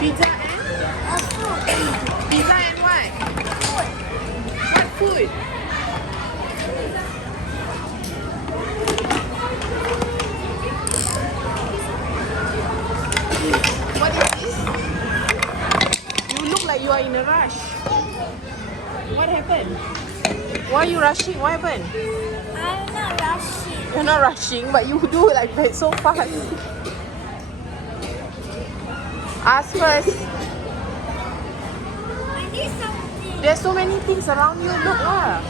Pizza and? Pizza and what? What food? What is this? You look like you are in a rush. What happened? Why are you rushing? What happened? I'm not rushing. You're not rushing, but you do it like that so fast. Ask first. I need something. There's so many things around you. Look lah.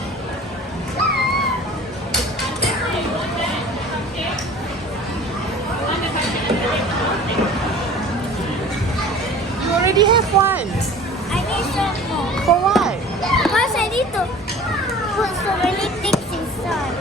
You already have one. I need some more. For what? Because I need to put so many things inside.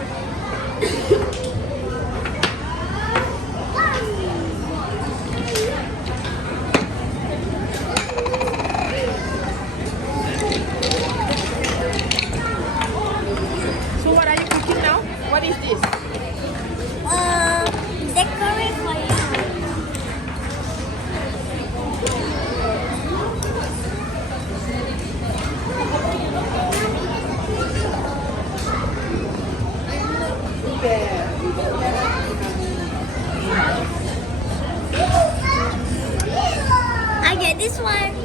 So what are you cooking now? What is this? Decorate for you. I get this one.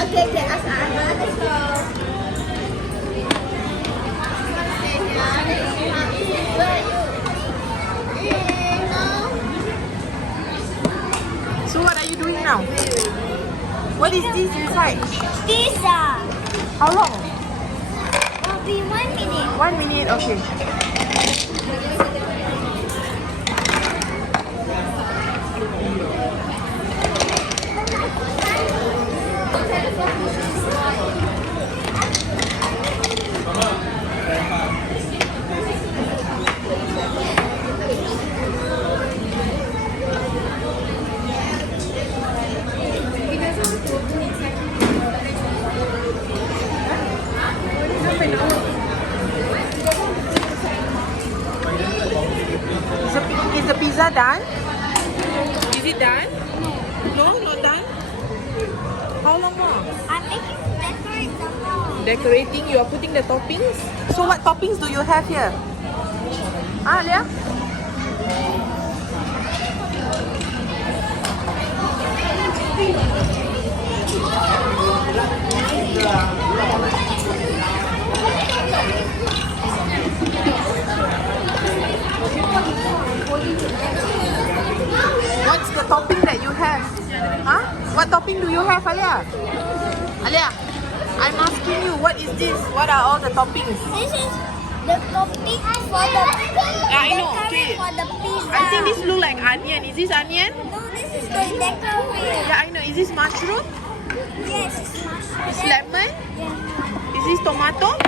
Okay, ask Anna. Let's go. So what are you doing now? What is this inside? Pizza. How long? Will be 1 minute. 1 minute, okay. Is the pizza done? Is it done? No, not done. How long more? I'm making decorate the home. Decorating, you are putting the toppings. So what toppings do you have here? Ah, Lia? What's the topping that you have? Huh? What topping do you have, Alia? Alia, I'm asking you, what is this? What are all the toppings? This is the topping for the I know, decorate okay. for the pizza. I think this look like onion. Is this onion? No, this is the decorate. Yeah, I know. Is this mushroom? Yes, it's mushroom. Is lemon? Yeah. Is this tomato?